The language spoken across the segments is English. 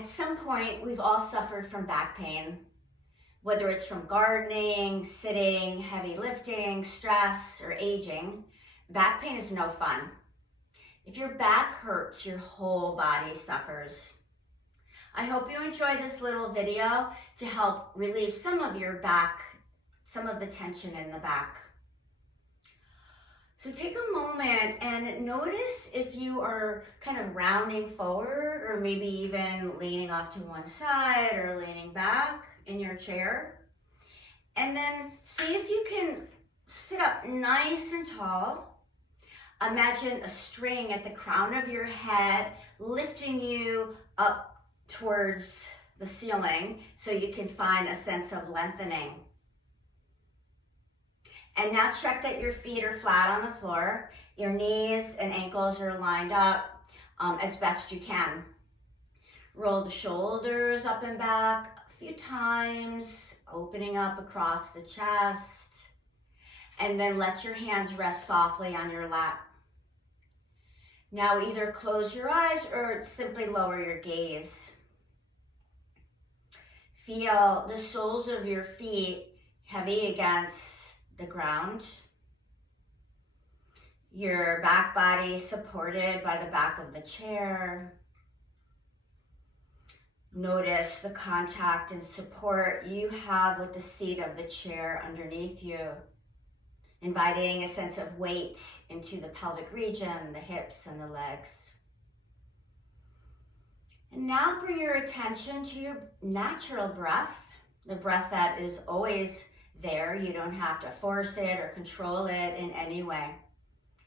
At some point, we've all suffered from back pain, whether it's from gardening, sitting, heavy lifting, stress, or aging. Back pain is no fun. If your back hurts, your whole body suffers. I hope you enjoy this little video to help relieve some of your back, some of the tension in the back. So take a moment and notice if you are kind of rounding forward or maybe even leaning off to one side or leaning back in your chair. And then see if you can sit up nice and tall. Imagine a string at the crown of your head lifting you up towards the ceiling so you can find a sense of lengthening. And now check that your feet are flat on the floor. Your knees and ankles are lined up as best you can. Roll the shoulders up and back a few times, opening up across the chest. And then let your hands rest softly on your lap. Now either close your eyes or simply lower your gaze. Feel the soles of your feet heavy against the ground. Your back body supported by the back of the chair. Notice the contact and support you have with the seat of the chair underneath you, inviting a sense of weight into the pelvic region, the hips and the legs. And now bring your attention to your natural breath, the breath that is always there. You don't have to force it or control it in any way.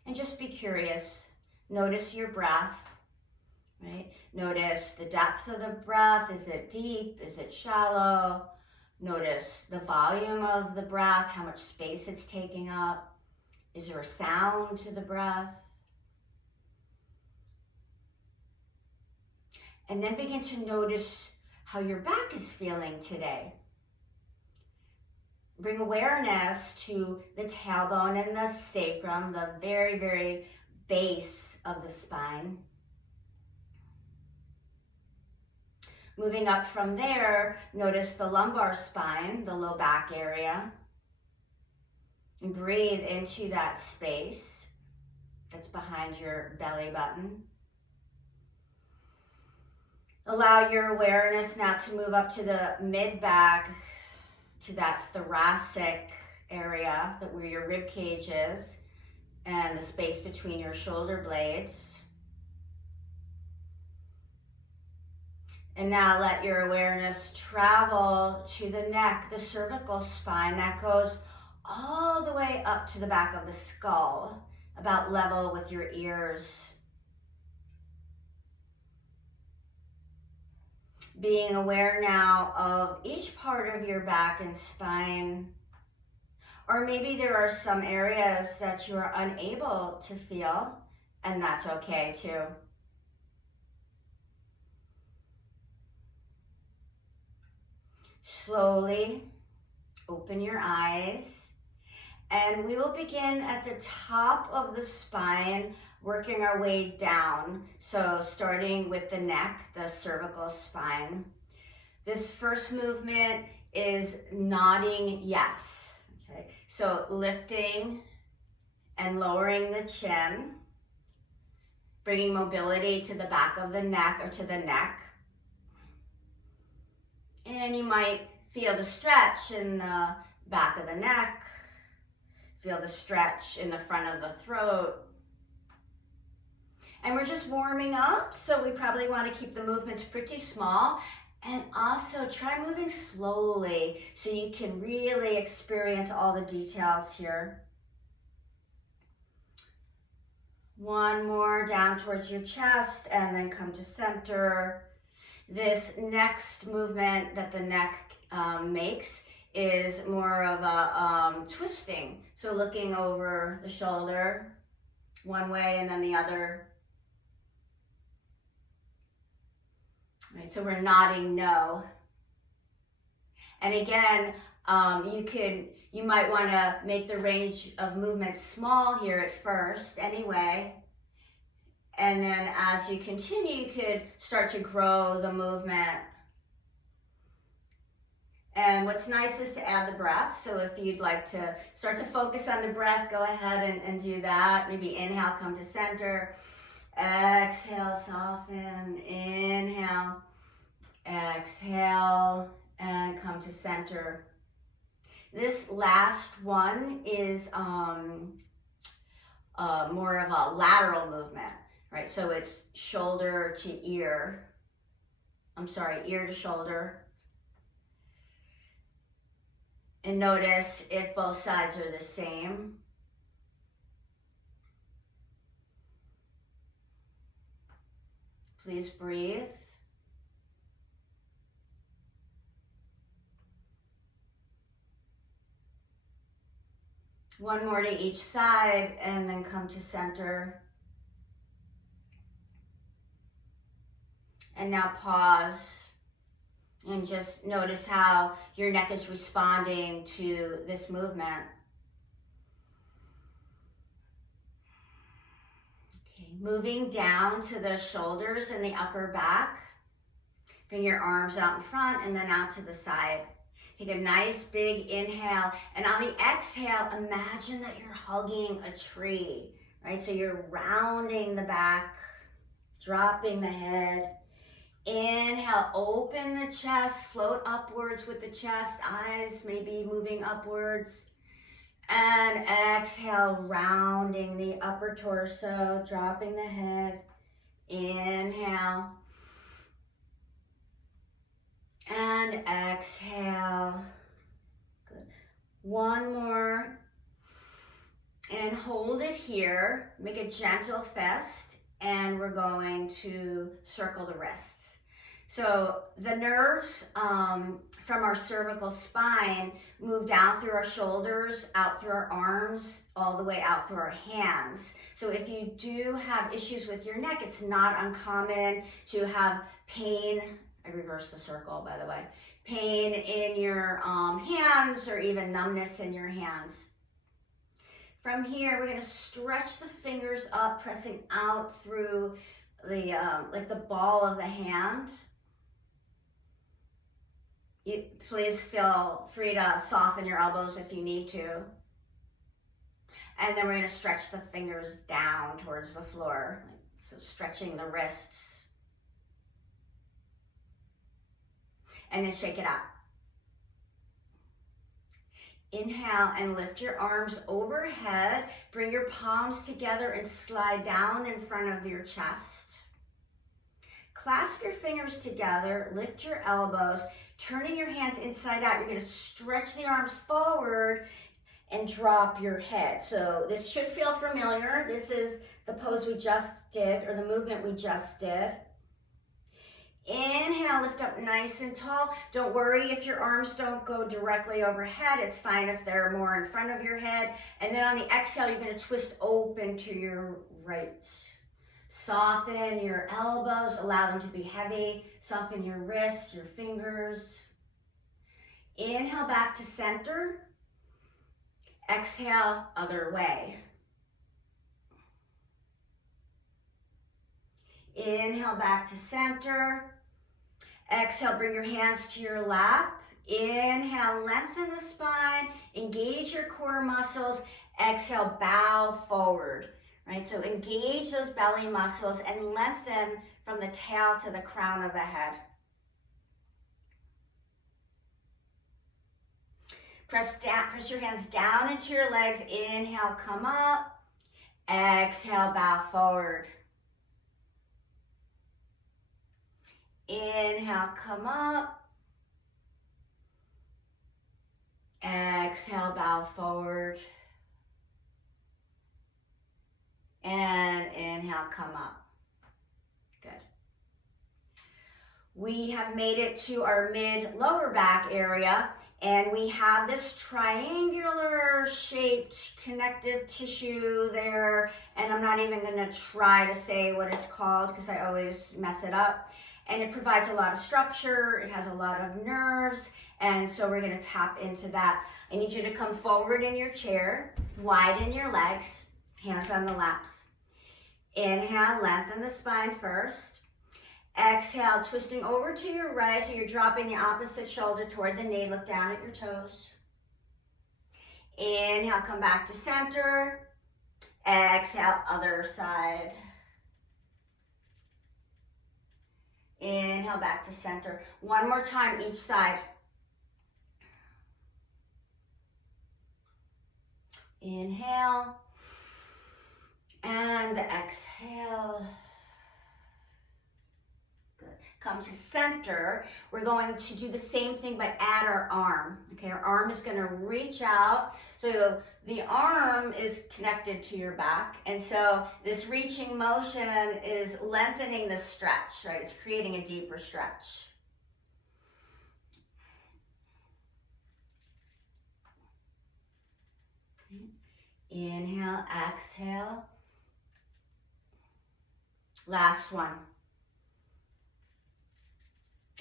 And just be curious. Notice your breath, right? Notice the depth of the breath. Is it deep? Is it shallow? Notice the volume of the breath, how much space it's taking up. Is there a sound to the breath? And then begin to notice how your back is feeling today. Bring awareness to the tailbone and the sacrum, the very, very base of the spine. Moving up from there, notice the lumbar spine, the low back area. And breathe into that space that's behind your belly button. Allow your awareness now to move up to the mid-back, to that thoracic area, where your rib cage is, and the space between your shoulder blades. And now let your awareness travel to the neck, the cervical spine that goes all the way up to the back of the skull, about level with your ears. Being aware now of each part of your back and spine, or maybe there are some areas that you are unable to feel, and that's okay too. Slowly open your eyes, and we will begin at the top of the spine, working our way down. So starting with the neck, the cervical spine. This first movement is nodding yes. Okay, so lifting and lowering the chin, bringing mobility to the back of the neck or to the neck. And you might feel the stretch in the back of the neck, feel the stretch in the front of the throat. And we're just warming up, so we probably want to keep the movements pretty small. And also try moving slowly so you can really experience all the details here. One more down towards your chest and then come to center. This next movement that the neck makes is more of a twisting. So looking over the shoulder one way and then the other. Right, so we're nodding no. And again, you might want to make the range of movement small here at first anyway, And then as you continue, you could start to grow the movement. And what's nice is to add the breath. So if you'd like to start to focus on the breath, go ahead and do that. Maybe inhale, come to center. Exhale, soften. Inhale. Exhale, and come to center. This last one is more of a lateral movement, right? So it's shoulder to ear. Ear to shoulder. And notice if both sides are the same. Please breathe. One more to each side, and then come to center. And now pause. And just notice how your neck is responding to this movement. Okay, moving down to the shoulders and the upper back. Bring your arms out in front and then out to the side. Take a nice big inhale. And on the exhale, imagine that you're hugging a tree, right? So you're rounding the back, dropping the head. Inhale, open the chest, float upwards with the chest, eyes maybe moving upwards. And exhale, rounding the upper torso, dropping the head. Inhale. And exhale. Good. One more. And hold it here. Make a gentle fist. And we're going to circle the wrists. So the nerves from our cervical spine move down through our shoulders, out through our arms, all the way out through our hands. So if you do have issues with your neck, it's not uncommon to have pain. I reversed the circle, by the way. Pain in your hands or even numbness in your hands. From here, we're going to stretch the fingers up, pressing out through the like the ball of the hand. Please feel free to soften your elbows if you need to. And then we're going to stretch the fingers down towards the floor. So stretching the wrists. And then shake it out. Inhale and lift your arms overhead. Bring your palms together and slide down in front of your chest. Clasp your fingers together, lift your elbows, turning your hands inside out. You're going to stretch the arms forward and drop your head. So this should feel familiar. This is the pose we just did, or the movement we just did. Inhale, lift up nice and tall. Don't worry if your arms don't go directly overhead. It's fine if they're more in front of your head. And then on the exhale, you're going to twist open to your right. Soften your elbows, allow them to be heavy. Soften your wrists, your fingers. Inhale back to center. Exhale, other way. Inhale back to center. Exhale, bring your hands to your lap. Inhale, lengthen the spine, engage your core muscles. Exhale, bow forward. Right, so engage those belly muscles and lengthen from the tail to the crown of the head. Press your hands down into your legs. Inhale, come up. Exhale, bow forward. Inhale, come up. Exhale, bow forward. And inhale, come up. Good. We have made it to our mid-lower back area, and we have this triangular shaped connective tissue there, and I'm not even going to try to say what it's called because I always mess it up. And it provides a lot of structure, it has a lot of nerves, and so we're going to tap into that. I need you to come forward in your chair, widen your legs, hands on the laps. Inhale, lengthen the spine first. Exhale, twisting over to your right, so you're dropping the opposite shoulder toward the knee. Look down at your toes. Inhale, come back to center. Exhale, other side. Inhale, back to center. One more time, each side. Inhale. And exhale. Good. Come to center. We're going to do the same thing, but add our arm. Okay, our arm is going to reach out. So the arm is connected to your back. And so this reaching motion is lengthening the stretch, right? It's creating a deeper stretch. Inhale, exhale. Last one.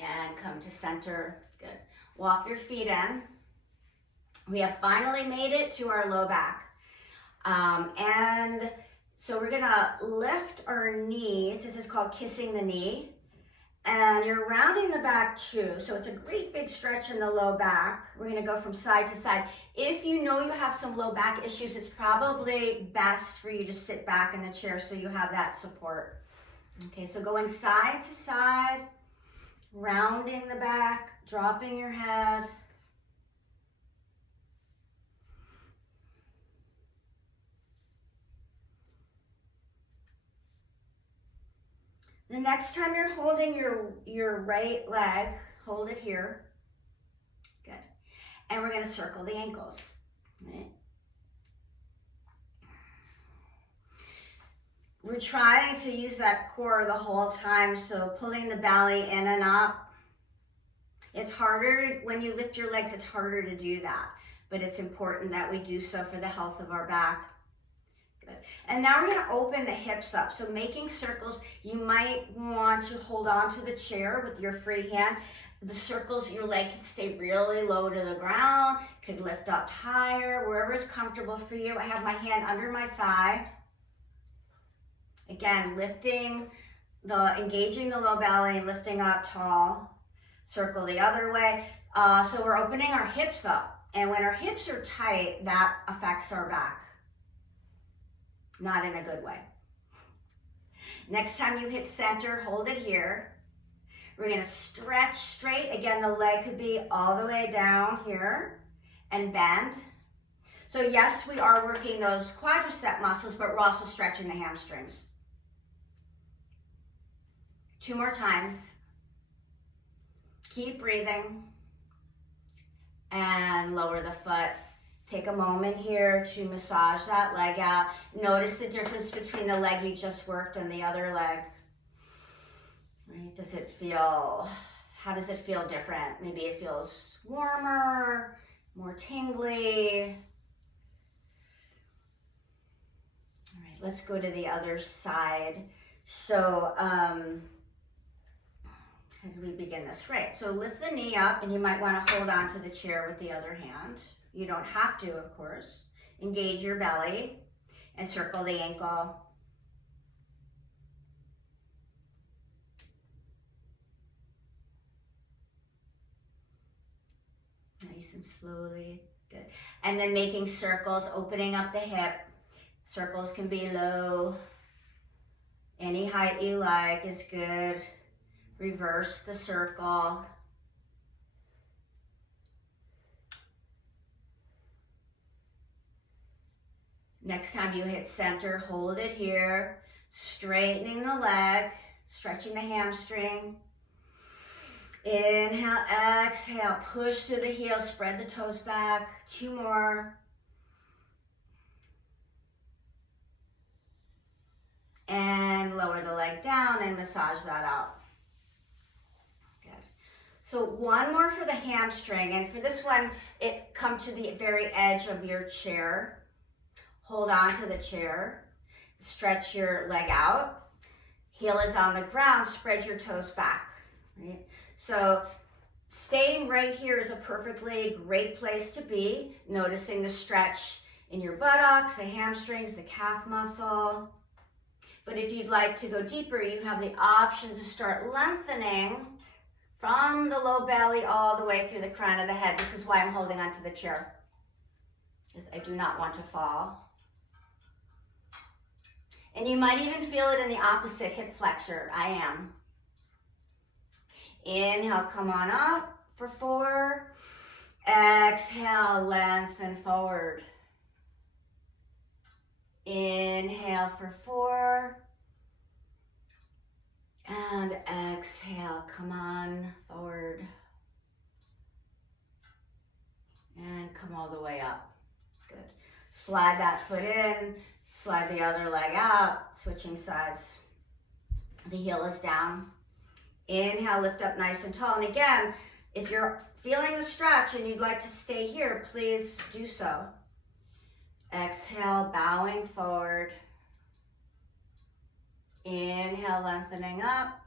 And come to center. Good. Walk your feet in. We have finally made it to our low back. And so we're gonna lift our knees. This is called kissing the knee. And you're rounding the back too. So it's a great big stretch in the low back. We're gonna go from side to side. If you know you have some low back issues, it's probably best for you to sit back in the chair so you have that support. Okay, so going side to side, rounding the back, dropping your head. The next time you're holding your right leg, hold it here. Good. And we're going to circle the ankles. Right? We're trying to use that core the whole time, so pulling the belly in and up. It's harder when you lift your legs, it's harder to do that, but it's important that we do so for the health of our back. Good. And now we're going to open the hips up. So making circles, you might want to hold on to the chair with your free hand. The circles, your leg could stay really low to the ground, could lift up higher, wherever is comfortable for you. I have my hand under my thigh. Again, engaging the low belly, lifting up tall. Circle the other way. So we're opening our hips up. And when our hips are tight, that affects our back. Not in a good way. Next time you hit center, hold it here. We're going to stretch straight. Again, the leg could be all the way down here and bend. So yes, we are working those quadricep muscles, but we're also stretching the hamstrings. 2 more times. Keep breathing. And lower the foot. Take a moment here to massage that leg out. Notice the difference between the leg you just worked and the other leg. Right? How does it feel different? Maybe it feels warmer, more tingly. All right, let's go to the other side. So, how do we begin this? Right, so lift the knee up, and you might want to hold on to the chair with the other hand. You don't have to, of course. Engage your belly and circle the ankle. Nice and slowly. Good. And then making circles, opening up the hip. Circles can be low. Any height you like is good. Reverse the circle. Next time you hit center, hold it here. Straightening the leg, stretching the hamstring. Inhale, exhale, push through the heels, spread the toes back. 2 more. And lower the leg down and massage that out. Good. So 1 more for the hamstring. And for this one, come to the very edge of your chair. Hold on to the chair, stretch your leg out, heel is on the ground, spread your toes back, right? So staying right here is a perfectly great place to be, noticing the stretch in your buttocks, the hamstrings, the calf muscle. But if you'd like to go deeper, you have the option to start lengthening from the low belly all the way through the crown of the head. This is why I'm holding onto the chair, because I do not want to fall. And you might even feel it in the opposite hip flexor. I am. Inhale, come on up for 4. Exhale, lengthen forward. Inhale for 4. And exhale, come on forward. And come all the way up. Good. Slide that foot in, slide the other leg out, switching sides. The heel is down. Inhale, lift up nice and tall. And again, if you're feeling the stretch and you'd like to stay here, please do so. Exhale, bowing forward. Inhale, lengthening up.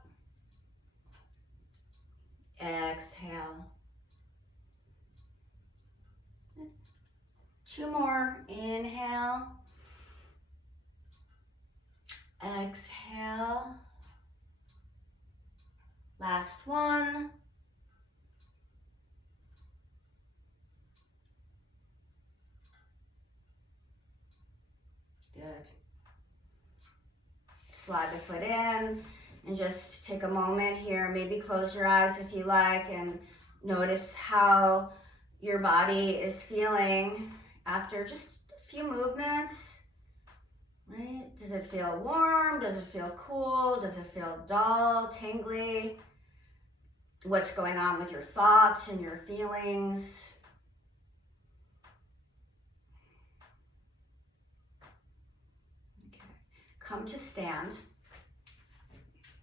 Exhale. 2 more. Inhale. Exhale. Last one. Good. Slide the foot in and just take a moment here. Maybe close your eyes if you like and notice how your body is feeling after just a few movements. Right? Does it feel warm? Does it feel cool? Does it feel dull, tingly? What's going on with your thoughts and your feelings? Okay. Come to stand.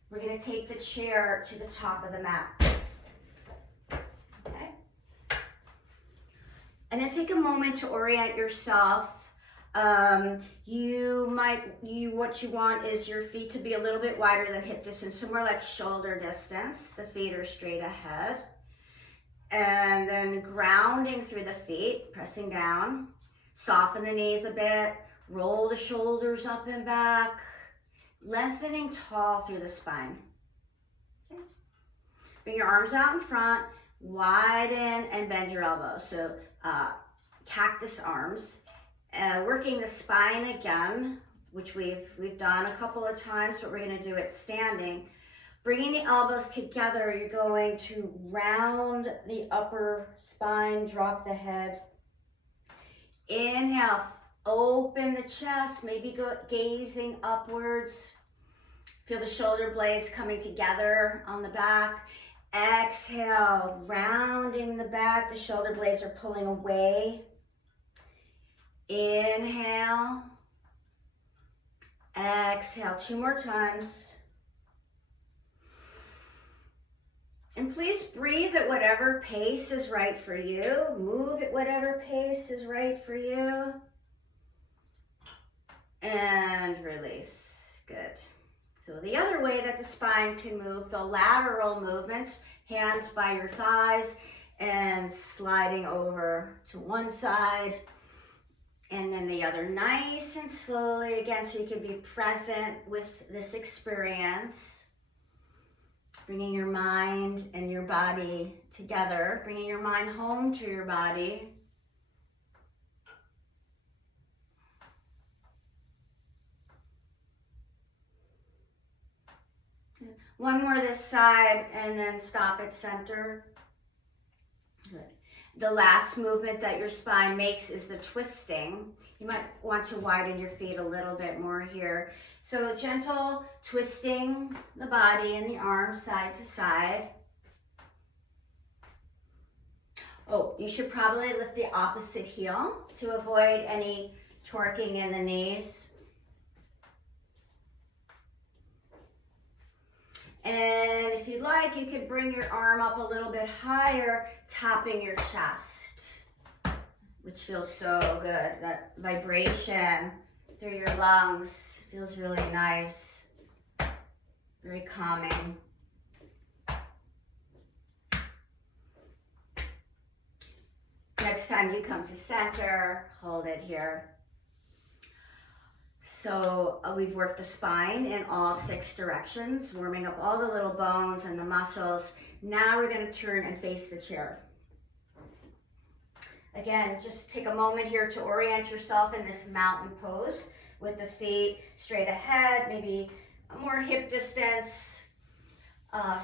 We're going to take the chair to the top of the mat. Okay? And then take a moment to orient yourself. What you want is your feet to be a little bit wider than hip distance, so more like shoulder distance. The feet are straight ahead. And then grounding through the feet, pressing down. Soften the knees a bit. Roll the shoulders up and back. Lengthening tall through the spine. Okay. Bring your arms out in front. Widen and bend your elbows. So cactus arms. Working the spine again, which we've done a couple of times, but we're going to do it standing. Bringing the elbows together, you're going to round the upper spine, drop the head. Inhale, open the chest, maybe go gazing upwards. Feel the shoulder blades coming together on the back. Exhale, rounding the back, the shoulder blades are pulling away. Inhale, exhale, 2 more times. And please breathe at whatever pace is right for you. Move at whatever pace is right for you. And release. Good. So the other way that the spine can move, the lateral movements, hands by your thighs and sliding over to one side. And then the other, nice and slowly, again, so you can be present with this experience. Bringing your mind and your body together, bringing your mind home to your body. One more this side, and then stop at center. Good. The last movement that your spine makes is the twisting. You might want to widen your feet a little bit more here. So gentle twisting the body and the arms side to side. Oh, you should probably lift the opposite heel to avoid any torquing in the knees. And if you'd like, you could bring your arm up a little bit higher, tapping your chest, which feels so good. That vibration through your lungs feels really nice, very calming. Next time you come to center, hold it here. So we've worked the spine in all 6 directions, warming up all the little bones and the muscles. Now we're going to turn and face the chair. Again, just take a moment here to orient yourself in this mountain pose with the feet straight ahead, maybe more hip distance.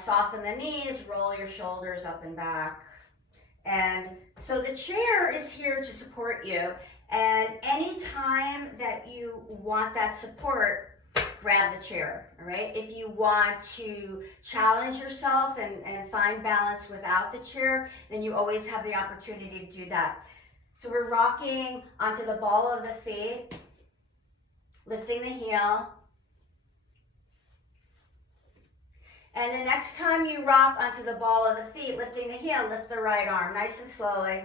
Soften the knees, roll your shoulders up and back. And so the chair is here to support you. And anytime that you want that support, grab the chair, all right? If you want to challenge yourself and find balance without the chair, then you always have the opportunity to do that. So we're rocking onto the ball of the feet, lifting the heel. And the next time you rock onto the ball of the feet, lifting the heel, lift the right arm nice and slowly.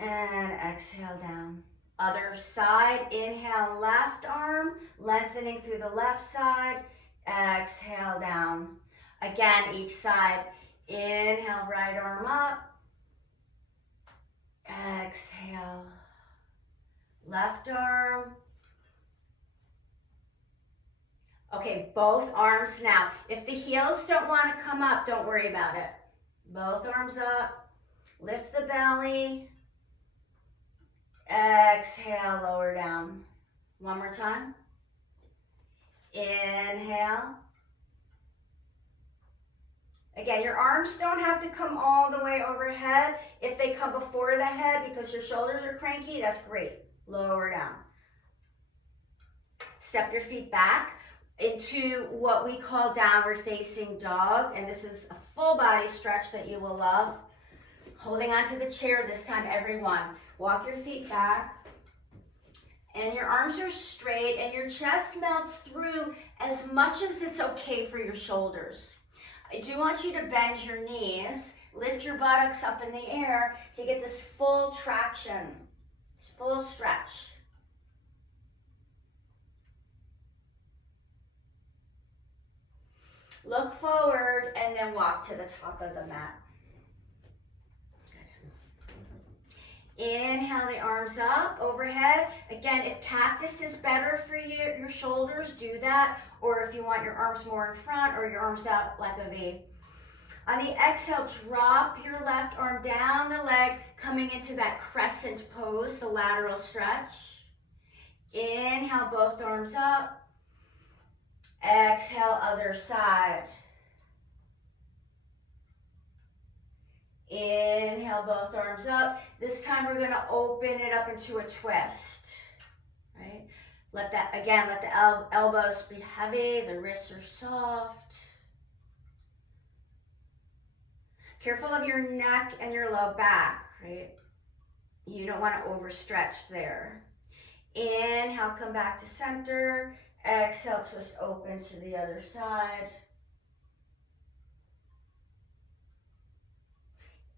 And exhale down. Other side, inhale, left arm, lengthening through the left side. Exhale down. Again, each side. Inhale, right arm up. Exhale. Left arm. Okay, both arms now. If the heels don't want to come up, don't worry about it. Both arms up. Lift the belly. Exhale, lower down. One more time. Inhale. Again, your arms don't have to come all the way overhead. If they come before the head because your shoulders are cranky, that's great. Lower down. Step your feet back into what we call downward facing dog. And this is a full body stretch that you will love. Holding onto the chair this time, everyone. Walk your feet back. And your arms are straight and your chest melts through as much as it's okay for your shoulders. I do want you to bend your knees, lift your buttocks up in the air to get this full traction, this full stretch. Look forward and then walk to the top of the mat. Good. Inhale the arms up overhead. Again, if cactus is better for you, your shoulders, do that. Or if you want your arms more in front or your arms out like a V. On the exhale, drop your left arm down the leg, coming into that crescent pose, the lateral stretch. Inhale, both arms up. Exhale, other side. Inhale, both arms up. This time we're going to open it up into a twist, right? Let the elbows be heavy, the wrists are soft. Careful of your neck and your low back, right? You don't want to overstretch there. Inhale, come back to center. Exhale, twist open to the other side.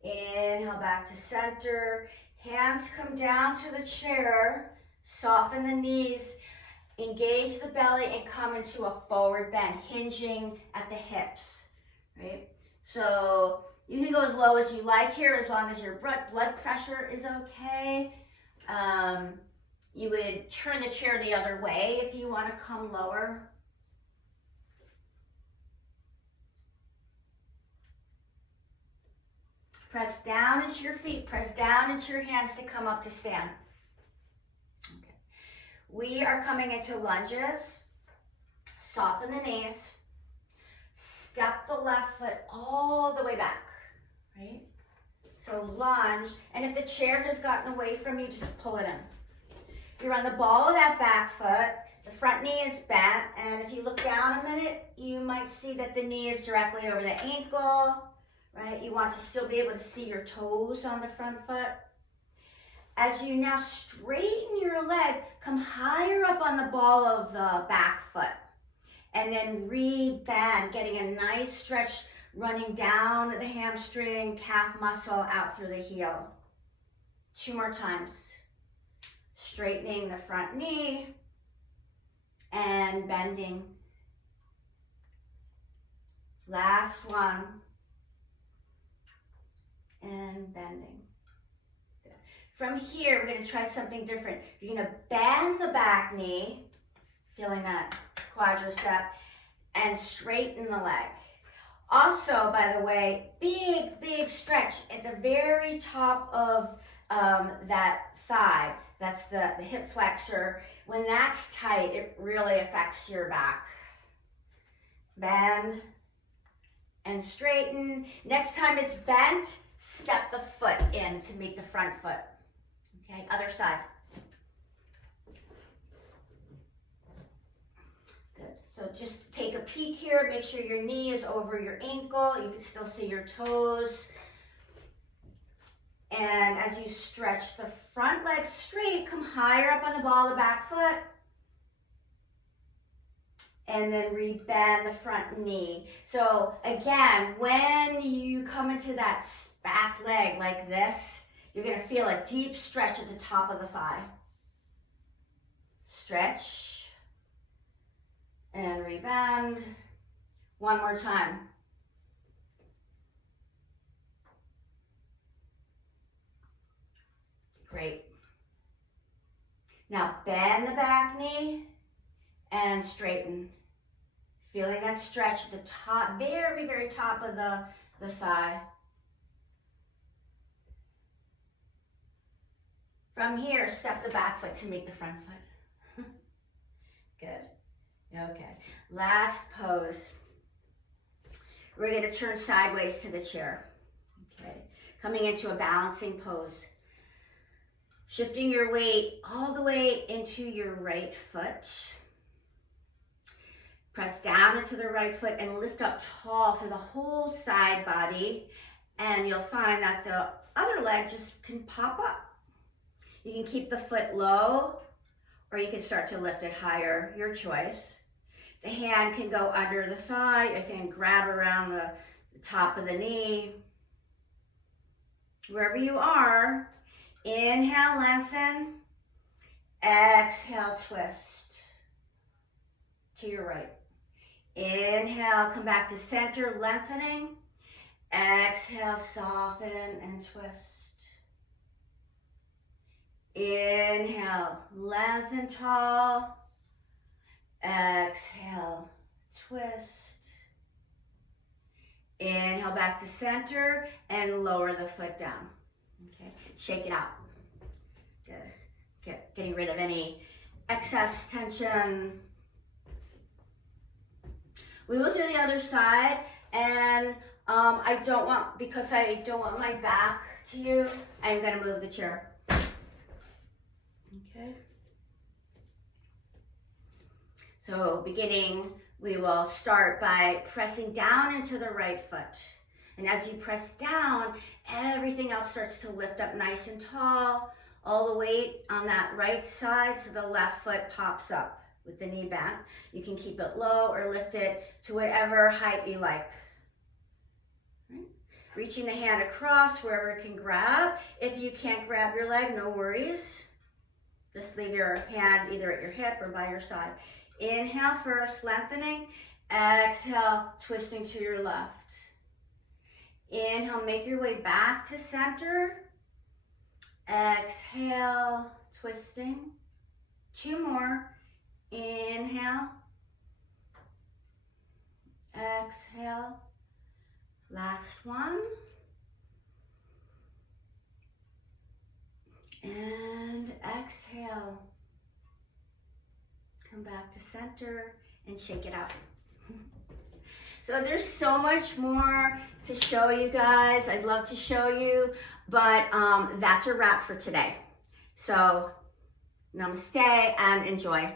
Inhale, back to center. Hands come down to the chair. Soften the knees. Engage the belly and come into a forward bend, hinging at the hips, right? So you can go as low as you like here as long as your blood pressure is okay. You would turn the chair the other way if you want to come lower. Press down into your feet. Press down into your hands to come up to stand. Okay. We are coming into lunges. Soften the knees. Step the left foot all the way back, right? So lunge. And if the chair has gotten away from you, just pull it in. You're on the ball of that back foot. The front knee is bent. And if you look down a minute, you might see that the knee is directly over the ankle, right? You want to still be able to see your toes on the front foot. As you now straighten your leg, come higher up on the ball of the back foot. And then re-bend, getting a nice stretch running down the hamstring, calf muscle out through the heel. 2 more times. Straightening the front knee and bending. Last one. And bending. From here, we're going to try something different. You're going to bend the back knee, feeling that quadricep, and straighten the leg. Also, by the way, big stretch at the very top of that thigh. That's the hip flexor. When that's tight, it really affects your back. Bend and straighten. Next time it's bent, step the foot in to meet the front foot. Okay, other side. Good. So just take a peek here. Make sure your knee is over your ankle. You can still see your toes. And as you stretch the front leg straight, come higher up on the ball of the back foot. And then rebend the front knee. So again, when you come into that back leg like this, you're gonna feel a deep stretch at the top of the thigh. Stretch and rebend. One more time. Great. Now bend the back knee and straighten. Feeling that stretch at the top, very top of the thigh. From here, step the back foot to meet the front foot. Good. Okay. Last pose. We're going to turn sideways to the chair. Okay. Coming into a balancing pose. Shifting your weight all the way into your right foot. Press down into the right foot and lift up tall through the whole side body. And you'll find that the other leg just can pop up. You can keep the foot low, or you can start to lift it higher, your choice. The hand can go under the thigh. It can grab around the top of the knee. Wherever you are, inhale, lengthen. Exhale, twist to your right. Inhale, come back to center, lengthening. Exhale, soften and twist. Inhale, lengthen tall. Exhale, twist. Inhale, back to center and lower the foot down. Okay, shake it out. Good. Getting rid of any excess tension. We will do the other side, and because I don't want my back to you, I'm gonna move the chair. Okay. So beginning, we will start by pressing down into the right foot. And as you press down, everything else starts to lift up nice and tall. All the weight on that right side, so the left foot pops up with the knee bent. You can keep it low or lift it to whatever height you like. Right. Reaching the hand across wherever it can grab. If you can't grab your leg, no worries. Just leave your hand either at your hip or by your side. Inhale first, lengthening. Exhale, twisting to your left. Inhale, make your way back to center. Exhale, twisting. Two more. Inhale. Exhale. Last one. And exhale. Come back to center and shake it out. So there's so much more to show you guys. I'd love to show you, but that's a wrap for today. So namaste and enjoy.